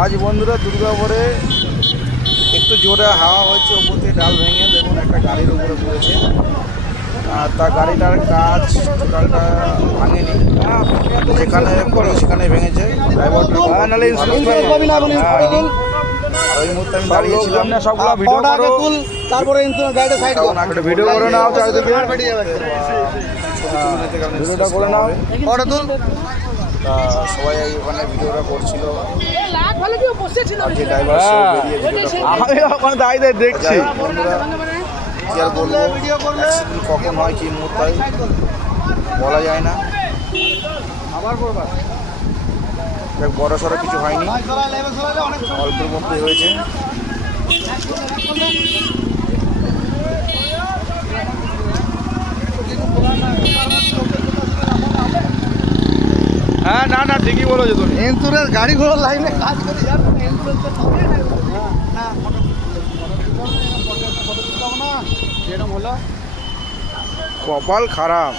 আজ বন্ধুরা দুর্গাপুরে একটু জোরে হাওয়া হচ্ছে, ওপর থেকে ডাল ভেঙে দেখুন একটা গাড়ির উপরে পড়েছে। আর তার গাড়িটার কাজ টোটালটা ভাঙেনি, যেখানে পড়ে সেখানে ভেঙেছে। ড্রাইভারটা ওই মুহূর্তে আমি দাঁড়িয়েছিলাম না, সবগুলো ভিডিও করো, তারপরে একটা ভিডিও করে নাও, চারিদিকে ভিডিওটা করে নাও। তা সবাই ওখানে ভিডিওটা করছিল, আর যে ড্রাইভার আমি ওখানে দাঁড়িয়ে দেখছি। বন্ধুরা কি আর বলবো, অ্যাক্সিডেন্ট কখন হয় কি মুহূর্তে হয় বলা যায় না। বড় সড়ো কিছু হয়নি, অল্পের মধ্যে হয়েছে। হ্যাঁ, না না ঠিকই বলেছো তুমি। ইন্স্যুরেন্স গাড়ি ঘোড়ার লাইনে কাজ করে কপাল খারাপ।